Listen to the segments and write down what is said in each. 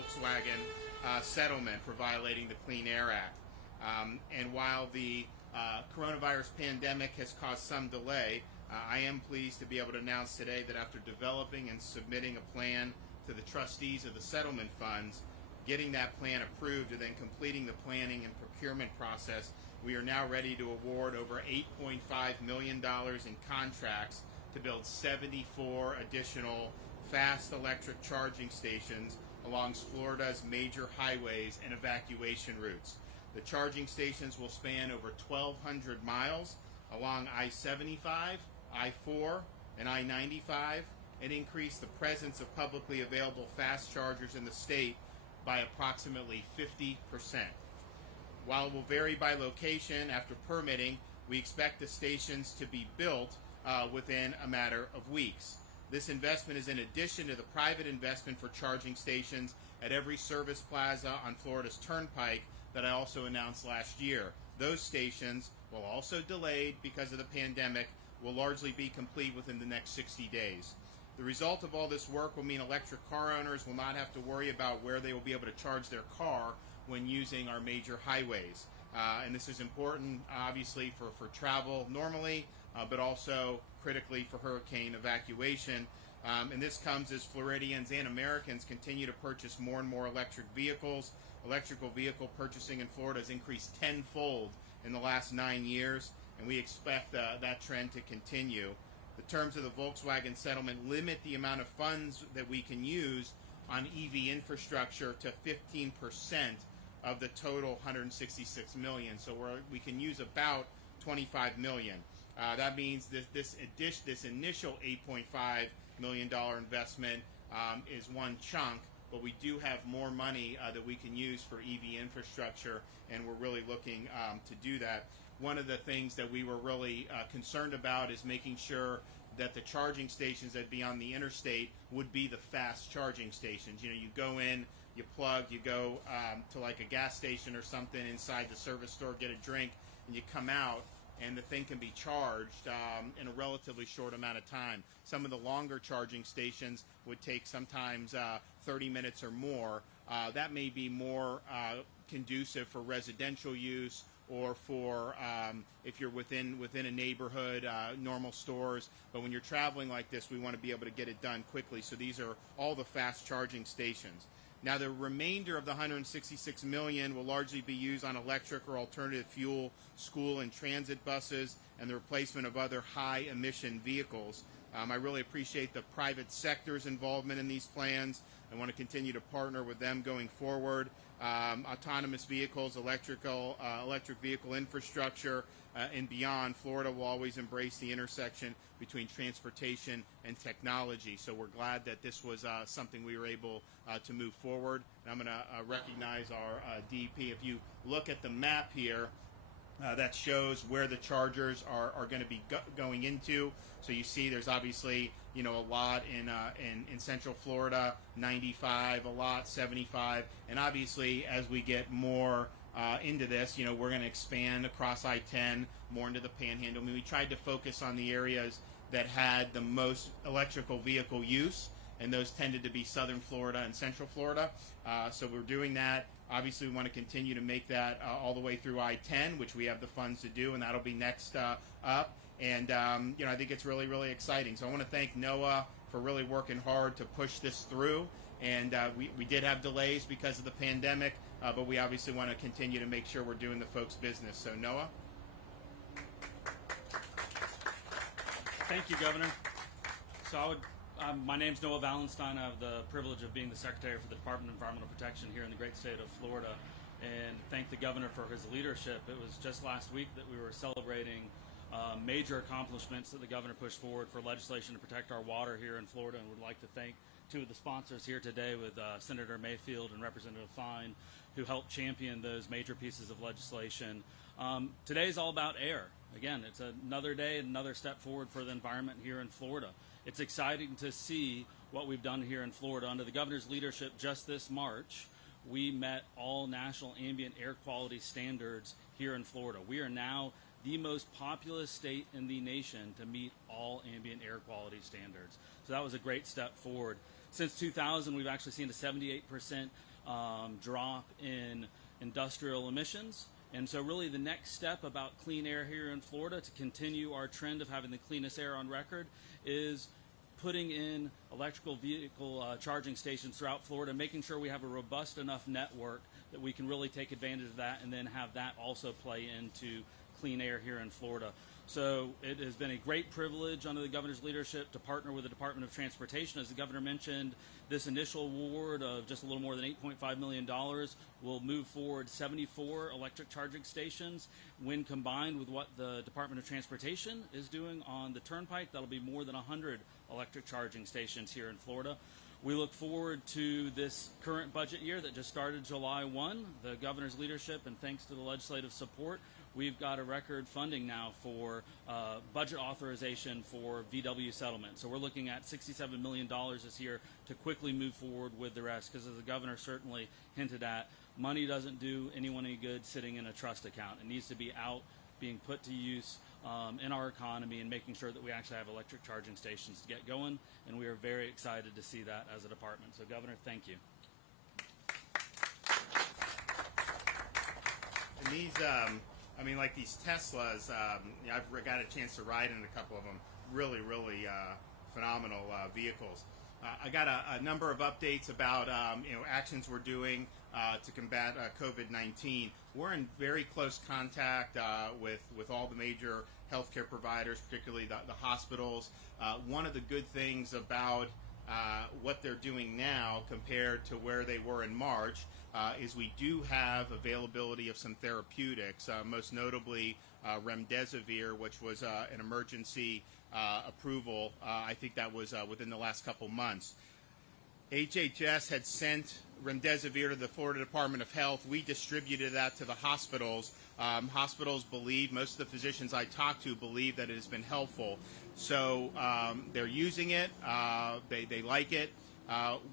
Volkswagen settlement for violating the Clean Air Act. And while the coronavirus pandemic has caused some delay, I am pleased to be able to announce today that after developing and submitting a plan to the trustees of the settlement funds, getting that plan approved and then completing the planning and procurement process, we are now ready to award over $8.5 million in contracts to build 74 additional fast electric charging stations along Florida's major highways and evacuation routes. The charging stations will span over 1,200 miles along I-75, I-4, and I-95, and increase the presence of publicly available fast chargers in the state by approximately 50%. While it will vary by location after permitting, we expect the stations to be built within a matter of weeks. This investment is in addition to the private investment for charging stations at every service plaza on Florida's Turnpike that I also announced last year. Those stations, while also delayed because of the pandemic, will largely be complete within the next 60 days. The result of all this work will mean electric car owners will not have to worry about where they will be able to charge their car when using our major highways. And this is important, obviously, for travel normally, but also critically for hurricane evacuation. And this comes as Floridians and Americans continue to purchase more and more electric vehicles. Electrical vehicle purchasing in Florida has increased tenfold in the last 9 years, and we expect that trend to continue. The terms of the Volkswagen settlement limit the amount of funds that we can use on EV infrastructure to 15% of the total $166 million. So we can use about $25 million. That means that this initial $8.5 million investment is one chunk, but we do have more money that we can use for EV infrastructure, and we're really looking to do that. One of the things that we were really concerned about is making sure that the charging stations that be on the interstate would be the fast charging stations. You know, you go in, you plug, you go to like a gas station or something inside the service store, get a drink, and you come out, and the thing can be charged in a relatively short amount of time. Some of the longer charging stations would take sometimes 30 minutes or more. That may be more conducive for residential use or for if you're within a neighborhood, normal stores. But when you're traveling like this, we want to be able to get it done quickly. So these are all the fast charging stations. Now, the remainder of the $166 million will largely be used on electric or alternative fuel school and transit buses and the replacement of other high-emission vehicles. I really appreciate the private sector's involvement in these plans. I want to continue to partner with them going forward. Autonomous vehicles, electric vehicle infrastructure, and beyond, Florida will always embrace the intersection between transportation and technology. So we're glad that this was something we were able to move forward. And I'm going to recognize our DP. If you look at the map here, that shows where the chargers are going to be going into. So you see there's obviously, you know, a lot in Central Florida, 95, a lot, 75. And obviously as we get more into this, you know, we're going to expand across I-10, more into the Panhandle. I mean, we tried to focus on the areas that had the most electrical vehicle use, and those tended to be Southern Florida and Central Florida. So we're doing that. Obviously, we want to continue to make that all the way through I-10, which we have the funds to do, and that'll be next up. And, you know, I think it's really, really exciting. So I want to thank NOAA for really working hard to push this through. And we did have delays because of the pandemic, but we obviously want to continue to make sure we're doing the folks' business. So, NOAA. Thank you, Governor. So my name's Noah Valenstein. I have the privilege of being the Secretary for the Department of Environmental Protection here in the great state of Florida, and thank the Governor for his leadership. It was just last week that we were celebrating major accomplishments that the Governor pushed forward for legislation to protect our water here in Florida, and would like to thank two of the sponsors here today with Senator Mayfield and Representative Fine, who helped champion those major pieces of legislation. Today's all about air. Again, it's another day, another step forward for the environment here in Florida. It's exciting to see what we've done here in Florida. Under the Governor's leadership just this March, we met all national ambient air quality standards here in Florida. We are now the most populous state in the nation to meet all ambient air quality standards. So that was a great step forward. Since 2000, we've actually seen a 78% drop in industrial emissions. And so really the next step about clean air here in Florida, to continue our trend of having the cleanest air on record, is putting in electrical vehicle charging stations throughout Florida, making sure we have a robust enough network that we can really take advantage of that, and then have that also play into clean air here in Florida. So it has been a great privilege under the governor's leadership to partner with the Department of Transportation. As the governor mentioned, this initial award of just a little more than $8.5 million will move forward 74 electric charging stations. When combined with what the Department of Transportation is doing on the Turnpike, that'll be more than 100 electric charging stations here in Florida. We look forward to this current budget year that just started July 1. The governor's leadership, and thanks to the legislative support, we've got a record funding now for budget authorization for VW settlement. So we're looking at $67 million this year to quickly move forward with the rest, because as the governor certainly hinted at, money doesn't do anyone any good sitting in a trust account. It needs to be out, being put to use in our economy, and making sure that we actually have electric charging stations to get going, and we are very excited to see that as a department. So Governor, thank you. And these, I mean, like these Teslas, I've got a chance to ride in a couple of them. Really, really phenomenal vehicles. I got a number of updates about actions we're doing to combat COVID-19. We're in very close contact with all the major healthcare providers, particularly the hospitals. One of the good things about what they're doing now compared to where they were in March is we do have availability of some therapeutics, most notably Remdesivir, which was an emergency approval. I think that was within the last couple months. HHS had sent Remdesivir to the Florida Department of Health. We distributed that to the hospitals. Hospitals believe, most of the physicians I talked to believe that it has been helpful. So they're using it. They like it.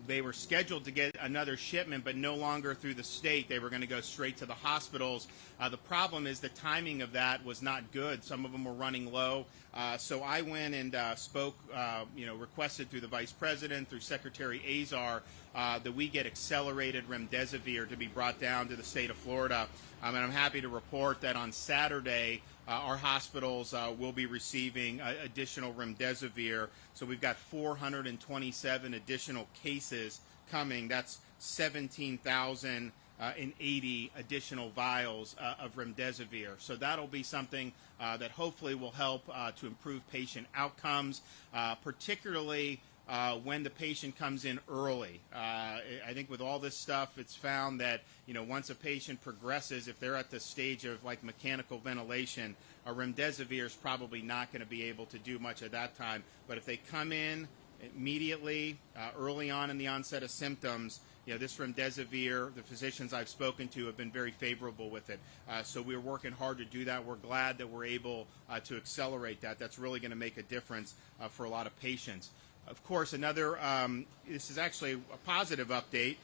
They were scheduled to get another shipment, but no longer through the state. They were going to go straight to the hospitals. The problem is the timing of that was not good. Some of them were running low. So I went and spoke, requested through the Vice President, through Secretary Azar, that we get accelerated Remdesivir to be brought down to the state of Florida. And I'm happy to report that on Saturday, our hospitals will be receiving additional Remdesivir. So we've got 427 additional cases coming. That's 17,080 additional vials of Remdesivir. So that'll be something that hopefully will help to improve patient outcomes, particularly when the patient comes in early. I think with all this stuff, it's found that once a patient progresses, if they're at the stage of like mechanical ventilation, a Remdesivir is probably not going to be able to do much at that time. But if they come in immediately, early on in the onset of symptoms, this Remdesivir, the physicians I've spoken to have been very favorable with it. So we're working hard to do that. We're glad that we're able to accelerate that. That's really going to make a difference for a lot of patients. Of course, another, this is actually a positive update.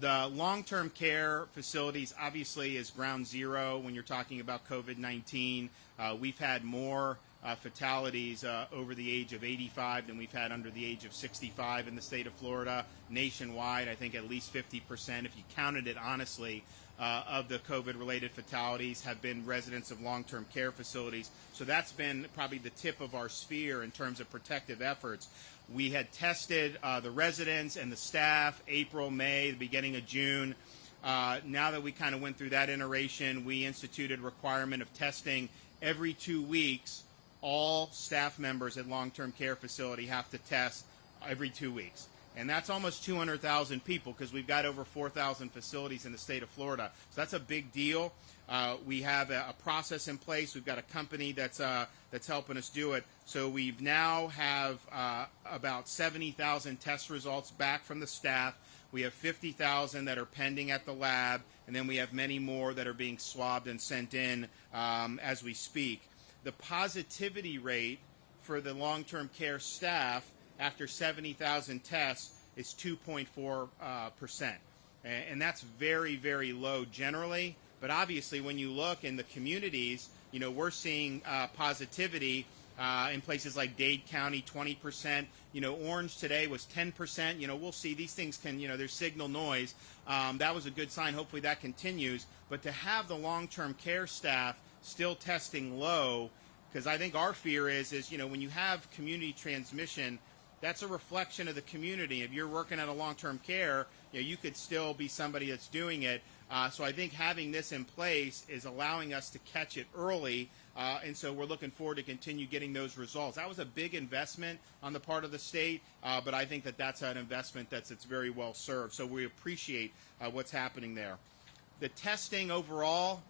The long-term care facilities obviously is ground zero when you're talking about COVID-19. We've had more fatalities over the age of 85 than we've had under the age of 65 in the state of Florida. Nationwide, I think at least 50%, if you counted it honestly, of the COVID-related fatalities have been residents of long-term care facilities. So that's been probably the tip of our spear in terms of protective efforts. We had tested the residents and the staff April, May, the beginning of June. Now that we kind of went through that iteration, we instituted requirement of testing every 2 weeks. All staff members at long-term care facility have to test every 2 weeks. And that's almost 200,000 people because we've got over 4,000 facilities in the state of Florida. So that's a big deal. We have a process in place. We've got a company that's helping us do it. So we now have about 70,000 test results back from the staff. We have 50,000 that are pending at the lab, and then we have many more that are being swabbed and sent in as we speak. The positivity rate for the long-term care staff after 70,000 tests is 2.4%. And that's very, very low generally. But obviously, when you look in the communities, we're seeing positivity In places like Dade County, 20%. Orange today was 10%. We'll see. These things can, there's signal noise. That was a good sign. Hopefully that continues. But to have the long-term care staff still testing low, because I think our fear is when you have community transmission, that's a reflection of the community. If you're working at a long-term care, you could still be somebody that's doing it. So I think having this in place is allowing us to catch it early, and so we're looking forward to continue getting those results. That was a big investment on the part of the state, but I think that's an investment that's very well served. So we appreciate what's happening there. The testing overall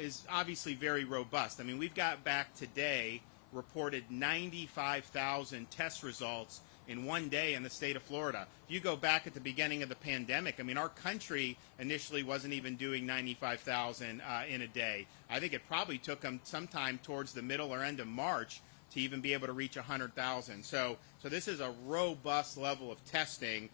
is obviously very robust. I mean, we've got back today reported 95,000 test results in one day in the state of Florida. If you go back at the beginning of the pandemic, I mean, our country initially wasn't even doing 95,000 in a day. I think it probably took them sometime towards the middle or end of March to even be able to reach 100,000. So this is a robust level of testing.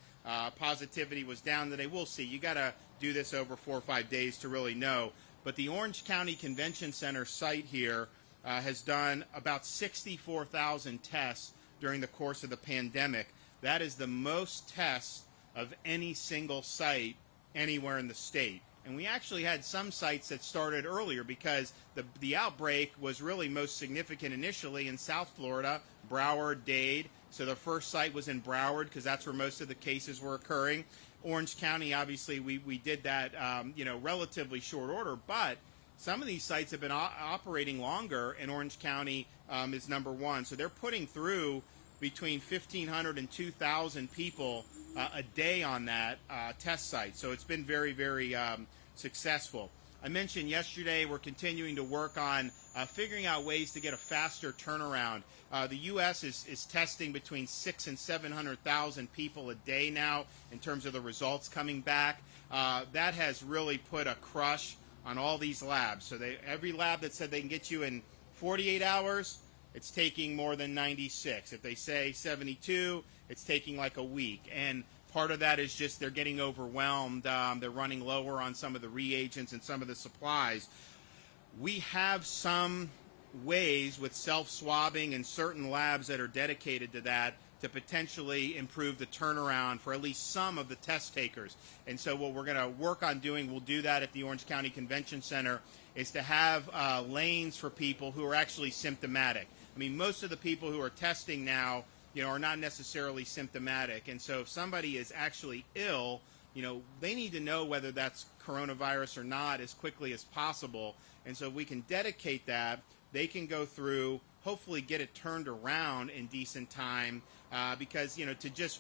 Positivity was down today. We'll see. You got to do this over 4 or 5 days to really know. But the Orange County Convention Center site here has done about 64,000 tests during the course of the pandemic. That is the most tests of any single site anywhere in the state. And we actually had some sites that started earlier because the outbreak was really most significant initially in South Florida, Broward, Dade. So the first site was in Broward because that's where most of the cases were occurring. Orange County, obviously, we did that, relatively short order, but some of these sites have been operating longer, and Orange County is number one. So they're putting through between 1,500 and 2,000 people a day on that test site. So it's been very, very successful. I mentioned yesterday we're continuing to work on figuring out ways to get a faster turnaround. The U.S. is testing between 600,000 and 700,000 people a day now in terms of the results coming back. That has really put a crush on all these labs. So every lab that said they can get you in 48 hours, it's taking more than 96. If they say 72, it's taking like a week. And part of that is just they're getting overwhelmed. They're running lower on some of the reagents and some of the supplies. We have some ways with self-swabbing and certain labs that are dedicated to that to potentially improve the turnaround for at least some of the test takers. And so what we're going to work on doing, we'll do that at the Orange County Convention Center, is to have lanes for people who are actually symptomatic. I mean, most of the people who are testing now, are not necessarily symptomatic. And so if somebody is actually ill, they need to know whether that's coronavirus or not as quickly as possible. And so if we can dedicate that, they can go through, hopefully get it turned around in decent time. Because,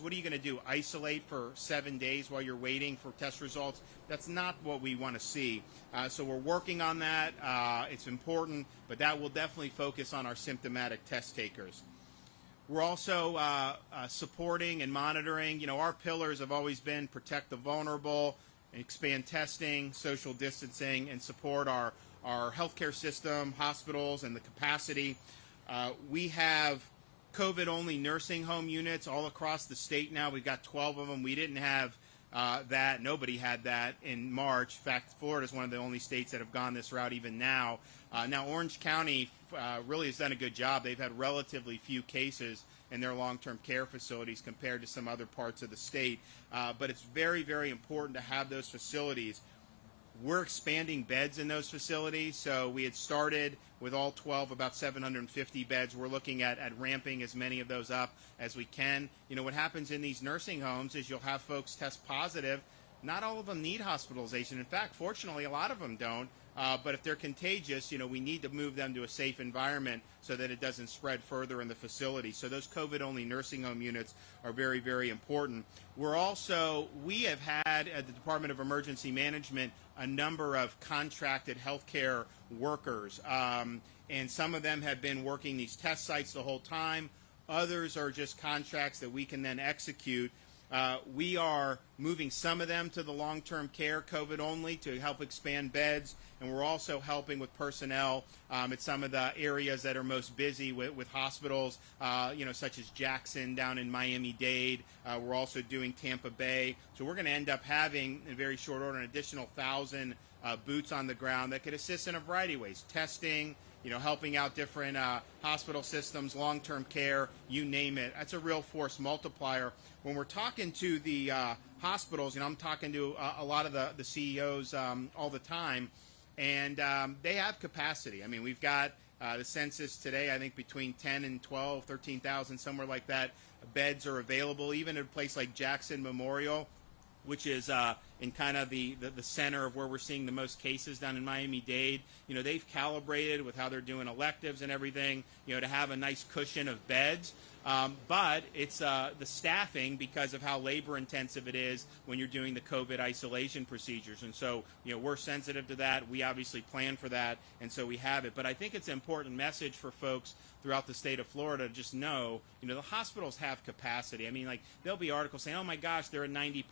what are you going to do? Isolate for 7 days while you're waiting for test results? That's not what we want to see. So we're working on that. It's important, but that will definitely focus on our symptomatic test takers. We're also supporting and monitoring. Our pillars have always been protect the vulnerable, expand testing, social distancing, and support our healthcare system, hospitals, and the capacity. We have COVID-only nursing home units all across the state now. We've got 12 of them. We didn't have that. Nobody had that in March. In fact, Florida is one of the only states that have gone this route even now. Now, Orange County really has done a good job. They've had relatively few cases in their long-term care facilities compared to some other parts of the state. But it's very, very important to have those facilities. We're expanding beds in those facilities. So we had started with all 12, about 750 beds. We're looking at ramping as many of those up as we can. What happens in these nursing homes is you'll have folks test positive. Not all of them need hospitalization. In fact, fortunately, a lot of them don't. But if they're contagious, we need to move them to a safe environment so that it doesn't spread further in the facility. So those COVID-only nursing home units are very, very important. We have had at the Department of Emergency Management a number of contracted healthcare workers, and some of them have been working these test sites the whole time. Others are just contracts that we can then execute. We are moving some of them to the long-term care COVID only to help expand beds, and we're also helping with personnel at some of the areas that are most busy with hospitals, such as Jackson down in Miami-Dade. We're also doing Tampa Bay. So we're going to end up having, in very short order, an additional 1,000 boots on the ground that could assist in a variety of ways, testing, helping out different hospital systems, long-term care, you name it. That's a real force multiplier. When we're talking to the hospitals, I'm talking to a lot of the CEOs all the time, and they have capacity. I mean, we've got the census today, I think between 10 and 12, 13,000, somewhere like that, beds are available, even at a place like Jackson Memorial, which is in kind of the center of where we're seeing the most cases down in Miami-Dade. They've calibrated with how they're doing electives and everything, to have a nice cushion of beds. But it's the staffing, because of how labor-intensive it is when you're doing the COVID isolation procedures. And so, we're sensitive to that. We obviously plan for that, and so we have it. But I think it's an important message for folks throughout the state of Florida to just know, the hospitals have capacity. I mean, like, there'll be articles saying, oh my gosh, they're at 90%.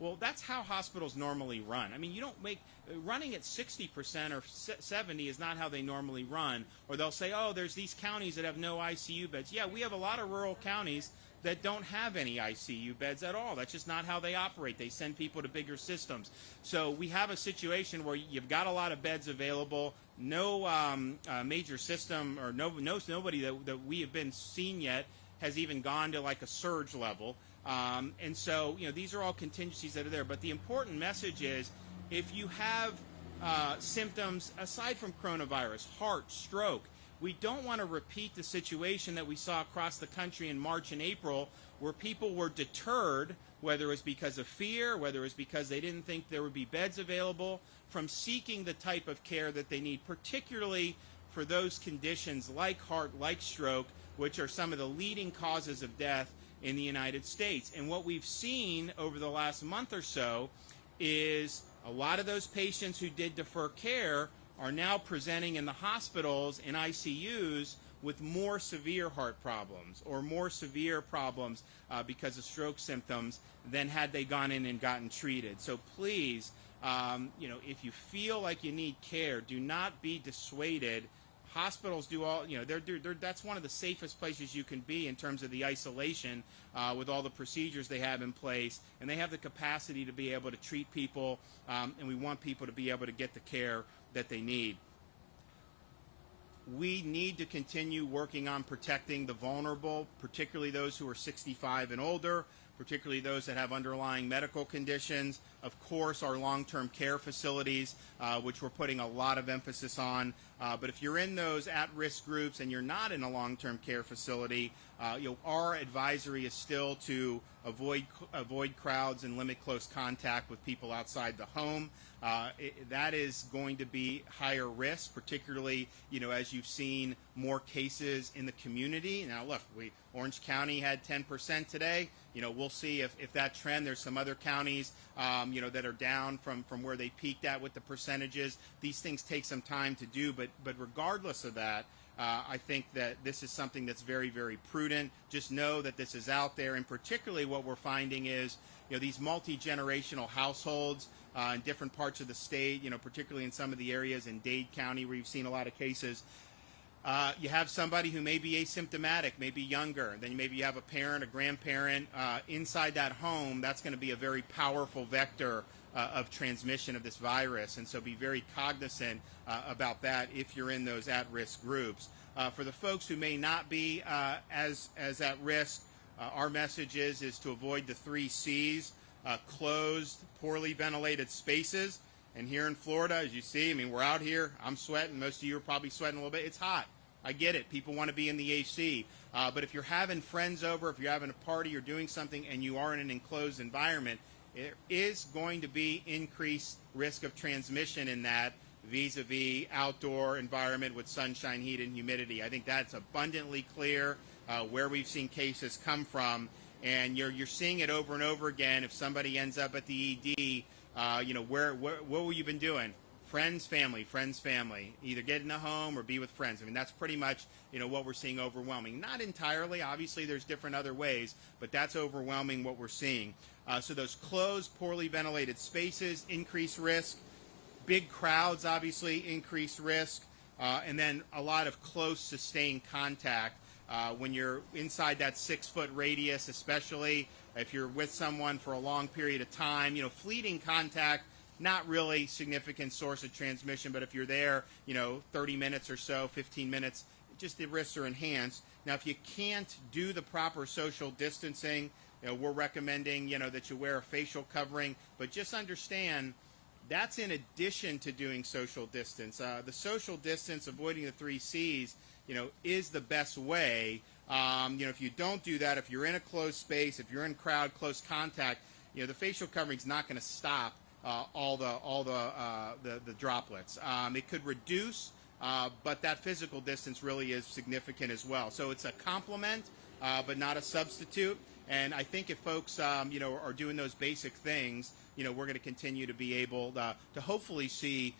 Well, that's how hospitals normally run. I mean, you don't make running at 60% or 70 is not how they normally run. Or they'll say, oh, there's these counties that have no ICU beds. Yeah, we have a lot of rural counties that don't have any ICU beds at all. That's just not how they operate. They send people to bigger systems. So we have a situation where you've got a lot of beds available. No major system or nobody that we have been seen yet has even gone to like a surge level. And so, these are all contingencies that are there. But the important message is, if you have symptoms aside from coronavirus, heart, stroke, we don't want to repeat the situation that we saw across the country in March and April, where people were deterred, whether it was because of fear, whether it was because they didn't think there would be beds available, from seeking the type of care that they need, particularly for those conditions like heart, like stroke, which are some of the leading causes of death in the United States. And what we've seen over the last month or so is a lot of those patients who did defer care are now presenting in the hospitals in ICUs with more severe heart problems or more severe problems because of stroke symptoms than had they gone in and gotten treated. So please, if you feel like you need care, do not be dissuaded. Hospitals do all, that's one of the safest places you can be in terms of the isolation with all the procedures they have in place, and they have the capacity to be able to treat people, and we want people to be able to get the care that they need. We need to continue working on protecting the vulnerable, particularly those who are 65 and older, particularly those that have underlying medical conditions. Of course, our long-term care facilities, which we're putting a lot of emphasis on. But if you're in those at-risk groups and you're not in a long-term care facility, our advisory is still to avoid crowds and limit close contact with people outside the home. That is going to be higher risk, particularly, as you've seen more cases in the community. Now, look, Orange County had 10% today. We'll see if that trend. There's some other counties, that are down from where they peaked at with the percentages. These things take some time to do, but regardless of that, I think that this is something that's very, very prudent. Just know that this is out there, and particularly what we're finding is, these multi-generational households in different parts of the state, particularly in some of the areas in Dade County where you've seen a lot of cases. You have somebody who may be asymptomatic, maybe younger, then maybe you have a parent, a grandparent inside that home. That's going to be a very powerful vector of transmission of this virus, and so be very cognizant about that if you're in those at-risk groups. For the folks who may not be as at risk, our message is to avoid the 3 C's, closed, poorly ventilated spaces. And here in Florida, as you see, we're out here. I'm sweating. Most of you are probably sweating a little bit. It's hot. I get it. People want to be in the AC. But if you're having friends over, if you're having a party or doing something and you are in an enclosed environment, there is going to be increased risk of transmission in that vis-a-vis outdoor environment with sunshine, heat, and humidity. I think that's abundantly clear where we've seen cases come from. And you're seeing it over and over again. If somebody ends up at the ED, what have you been doing? Friends, family, either get in a home or be with friends. That's pretty much, what we're seeing overwhelming. Not entirely, obviously there's different other ways, but that's overwhelming what we're seeing. So those closed, poorly ventilated spaces increase risk. Big crowds, obviously, increase risk. And then a lot of close, sustained contact. When you're inside that 6-foot radius, especially if you're with someone for a long period of time, fleeting contact not really significant source of transmission, but if you're there, 30 minutes or so, 15 minutes, just the risks are enhanced. Now, if you can't do the proper social distancing, we're recommending, that you wear a facial covering, but just understand that's in addition to doing social distance. The social distance, avoiding the 3 C's, is the best way. If you don't do that, if you're in a closed space, if you're in crowd, close contact, the facial covering's not going to stop all the droplets. It could reduce, but that physical distance really is significant as well. So it's a complement, but not a substitute. And I think if folks, are doing those basic things, we're going to continue to be able to hopefully see,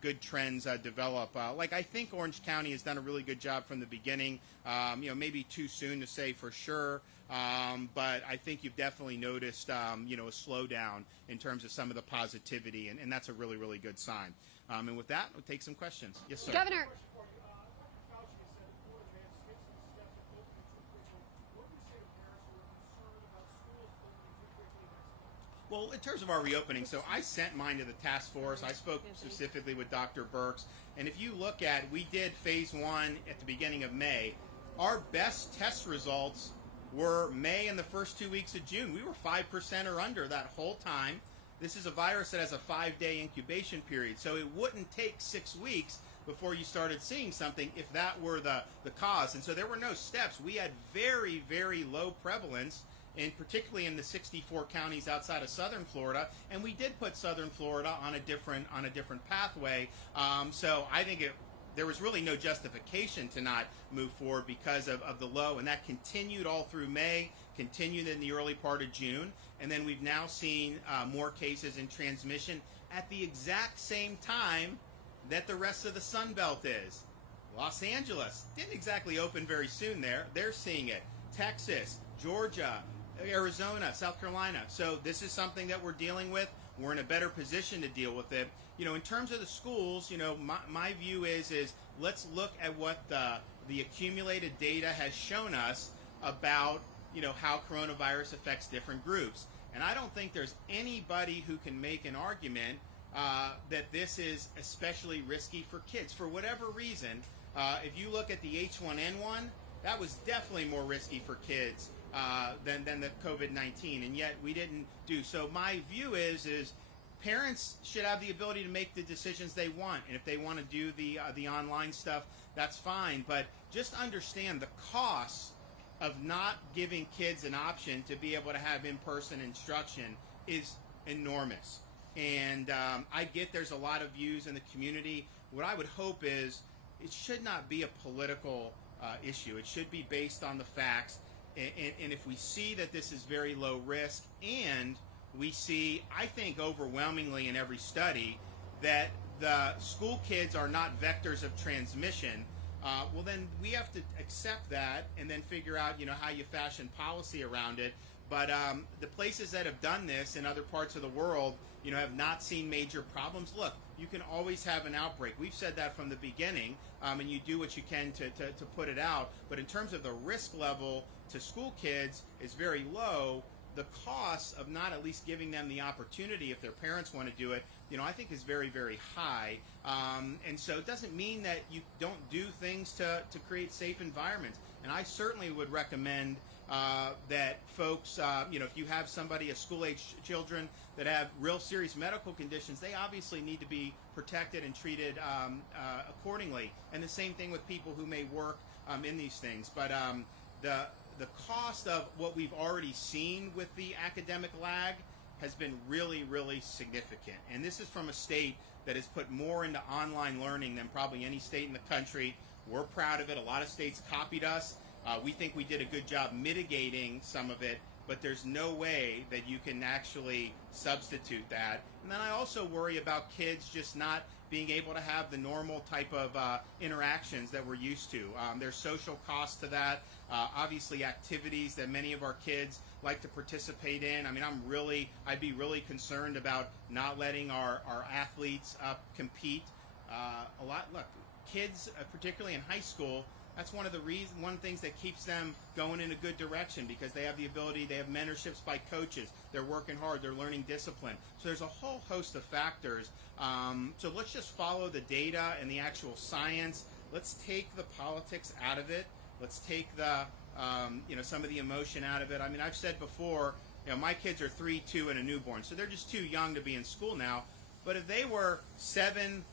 good trends develop. I think Orange County has done a really good job from the beginning. Maybe too soon to say for sure, but I think you've definitely noticed, a slowdown in terms of some of the positivity, and that's a really, really good sign. And with that, we'll take some questions. Yes, sir. Governor. Well, in terms of our reopening, so I sent mine to the task force. I spoke specifically with Dr. Birx. And if you look at, we did phase 1 at the beginning of May. Our best test results were May and the first 2 weeks of June. We were 5% or under that whole time. This is a virus that has a 5-day incubation period. So it wouldn't take 6 weeks before you started seeing something if that were the cause. And so there were no steps. We had very, very low prevalence, and particularly in the 64 counties outside of southern Florida, and we did put southern Florida on a different pathway. So I think there was really no justification to not move forward because of the low, and that continued all through May, continued in the early part of June, and then we've now seen more cases in transmission at the exact same time that the rest of the Sun Belt is. Los Angeles didn't exactly open very soon there. They're seeing it. Texas, Georgia, Arizona, South Carolina. So this is something that we're dealing with. We're in a better position to deal with it. In terms of the schools, my view is let's look at what the accumulated data has shown us about, how coronavirus affects different groups. And I don't think there's anybody who can make an argument that this is especially risky for kids for whatever reason. If you look at the H1N1, that was definitely more risky for kids than the COVID-19, and yet we didn't do. So my view is parents should have the ability to make the decisions they want, and if they want to do the online stuff, that's fine. But just understand the costs of not giving kids an option to be able to have in-person instruction is enormous. And I get there's a lot of views in the community. What I would hope is it should not be a political issue. It should be based on the facts. And if we see that this is very low risk, and we see, I think overwhelmingly in every study, that the school kids are not vectors of transmission, well then we have to accept that and then figure out, how you fashion policy around it. But the places that have done this in other parts of the world, have not seen major problems. Look, you can always have an outbreak. We've said that from the beginning, and you do what you can to put it out. But in terms of the risk level to school kids is very low. The cost of not at least giving them the opportunity, if their parents want to do it, I think is very, very high. And so it doesn't mean that you don't do things to create safe environments. And I certainly would recommend that folks, if you have school-age children that have real serious medical conditions, they obviously need to be protected and treated accordingly. And the same thing with people who may work in these things. But the cost of what we've already seen with the academic lag has been really, really significant. And this is from a state that has put more into online learning than probably any state in the country. We're proud of it. A lot of states copied us. We think we did a good job mitigating some of it, but there's no way that you can actually substitute that. And then I also worry about kids just not being able to have the normal type of interactions that we're used to. There's social costs to that. Obviously activities that many of our kids like to participate in. I mean, I'd be really concerned about not letting our athletes compete. Look, kids, particularly in high school, That's one of the things that keeps them going in a good direction, because they have the ability, they have mentorships by coaches, they're working hard, they're learning discipline. So there's a whole host of factors. So let's just follow the data and the actual science. Let's take the politics out of it. Let's take the some of the emotion out of it. I mean, I've said before, my kids are 3, 2, and a newborn, so they're just too young to be in school now. But if they were 7,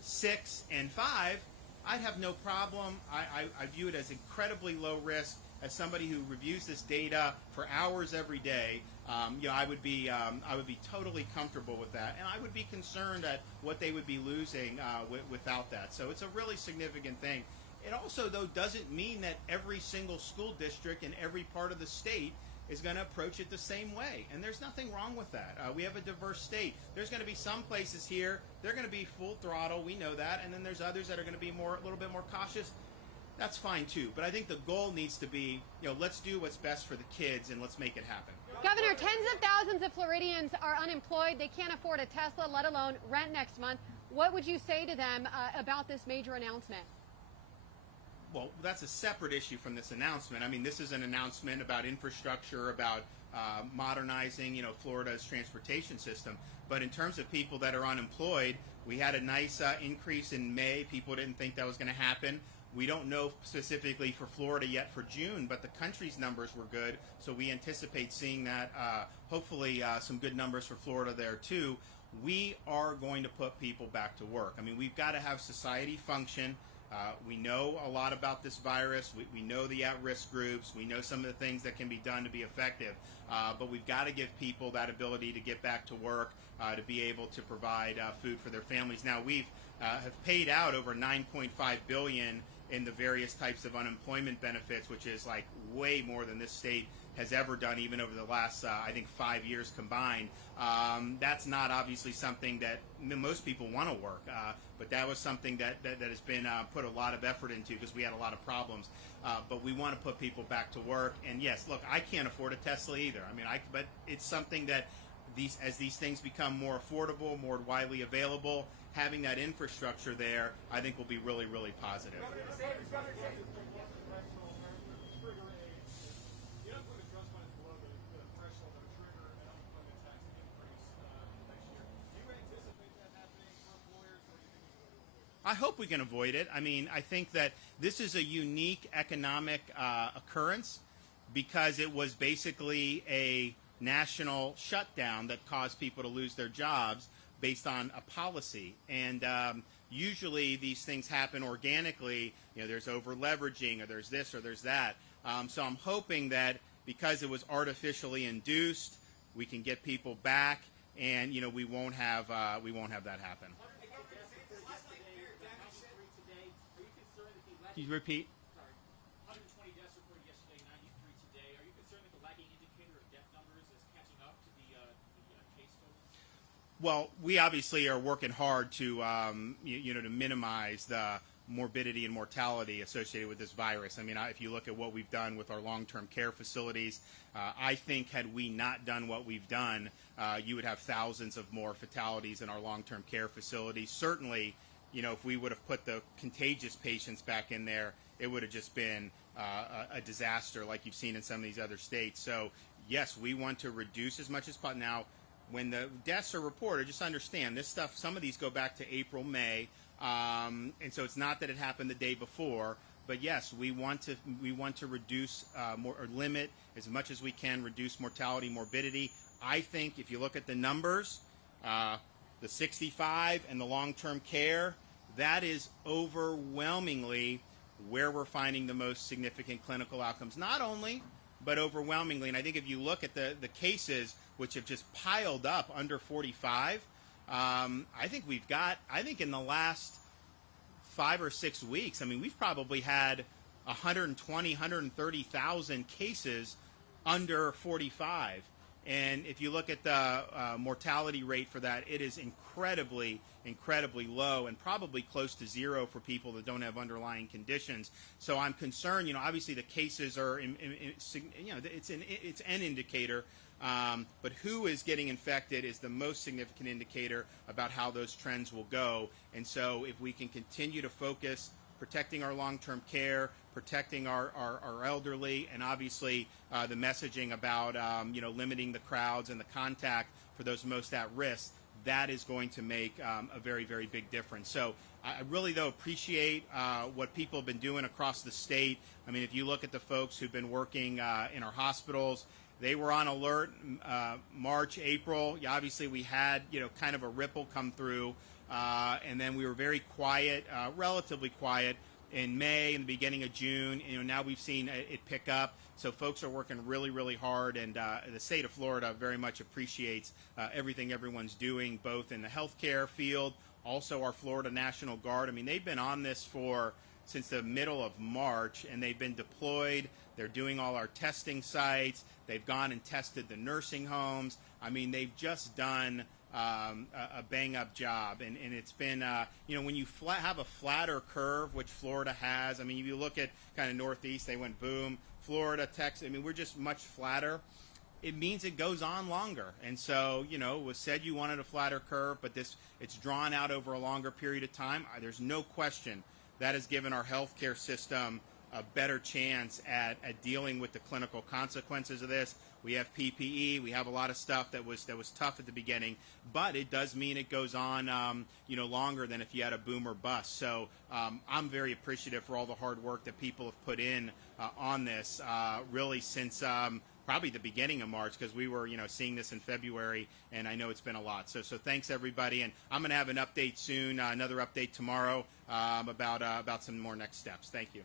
6, and 5, I'd have no problem. I view it as incredibly low risk. As somebody who reviews this data for hours every day, I would be totally comfortable with that, and I would be concerned at what they would be losing without that. So it's a really significant thing. It also, though, doesn't mean that every single school district in every part of the state is going to approach it the same way, and there's nothing wrong with that. We have a diverse state. There's going to be some places here, they're going to be full throttle, we know that, and then there's others that are going to be a little bit more cautious. That's fine too, but I think the goal needs to be, let's do what's best for the kids and let's make it happen. Governor, tens of thousands of Floridians are unemployed. They can't afford a Tesla, let alone rent next month. What would you say to them about this major announcement? Well, that's a separate issue from this announcement. I mean, this is an announcement about infrastructure, about modernizing, Florida's transportation system. But in terms of people that are unemployed, we had a nice increase in May. People didn't think that was going to happen. We don't know specifically for Florida yet for June, but the country's numbers were good, so we anticipate seeing that. Hopefully some good numbers for Florida there too. We are going to put people back to work. I mean, we've got to have society function. We know a lot about this virus. We know the at-risk groups. We know some of the things that can be done to be effective. But we've got to give people that ability to get back to work, to be able to provide food for their families. Now, we've have paid out over $9.5 billion in the various types of unemployment benefits, which is like way more than this state has ever done, even over the last, I think, 5 years combined. That's not obviously something that most people want to work, but that was something that has been put a lot of effort into because we had a lot of problems. But we want to put people back to work. And yes, look, I can't afford a Tesla either. I mean, but it's something that as these things become more affordable, more widely available, having that infrastructure there, I think will be really, really positive. I hope we can avoid it. I mean, I think that this is a unique economic occurrence because it was basically a national shutdown that caused people to lose their jobs based on a policy. And usually these things happen organically. There's over-leveraging, or there's this or there's that. So I'm hoping that because it was artificially induced, we can get people back, and we won't have that happen. Can you repeat? Sorry. 120 deaths reported yesterday, 93 today. Are you concerned that the lagging indicator of death numbers is catching up to the case total? Well, we obviously are working hard to to minimize the morbidity and mortality associated with this virus. I mean, if you look at what we've done with our long-term care facilities, I think had we not done what we've done, you would have thousands of more fatalities in our long-term care facilities. Certainly, if we would have put the contagious patients back in there, it would have just been a disaster like you've seen in some of these other states. So, yes, we want to reduce as much as possible. Now, when the deaths are reported, just understand this stuff, some of these go back to April, May, and so it's not that it happened the day before. But, yes, we want to reduce or limit as much as we can, reduce mortality, morbidity. I think if you look at the numbers, the 65 and the long-term care, that is overwhelmingly where we're finding the most significant clinical outcomes. Not only, but overwhelmingly. And I think if you look at the cases which have just piled up under 45, I think in the last 5 or 6 weeks, I mean, we've probably had 120, 130,000 cases under 45. And if you look at the mortality rate for that, it is incredibly, incredibly low and probably close to zero for people that don't have underlying conditions. So I'm concerned, obviously the cases are, it's an indicator, but who is getting infected is the most significant indicator about how those trends will go. And so if we can continue to focus protecting our long-term care, protecting our elderly, and obviously the messaging about limiting the crowds and the contact for those most at risk. That is going to make a very, very big difference. So I really, though, appreciate what people have been doing across the state. I mean, if you look at the folks who've been working in our hospitals, they were on alert March, April. Obviously, we had, kind of a ripple come through, and then we were very quiet, relatively quiet in May and the beginning of June. Now we've seen it pick up. So folks are working really, really hard, and the state of Florida very much appreciates everything everyone's doing, both in the healthcare field, also our Florida National Guard. I mean, they've been on this since the middle of March, and they've been deployed. They're doing all our testing sites. They've gone and tested the nursing homes. I mean, they've just done a bang-up job, and it's been, when you have a flatter curve, which Florida has. I mean, if you look at kind of Northeast, they went boom. Florida, Texas, I mean, we're just much flatter. It means it goes on longer. And so, it was said you wanted a flatter curve, but it's drawn out over a longer period of time. There's no question that has given our healthcare system a better chance at dealing with the clinical consequences of this. We have PPE. We have a lot of stuff that was tough at the beginning, but it does mean it goes on, longer than if you had a boom or bust. So I'm very appreciative for all the hard work that people have put in on this, really since probably the beginning of March, because we were, seeing this in February, and I know it's been a lot. So thanks everybody, and I'm going to have an update soon, another update tomorrow about some more next steps. Thank you.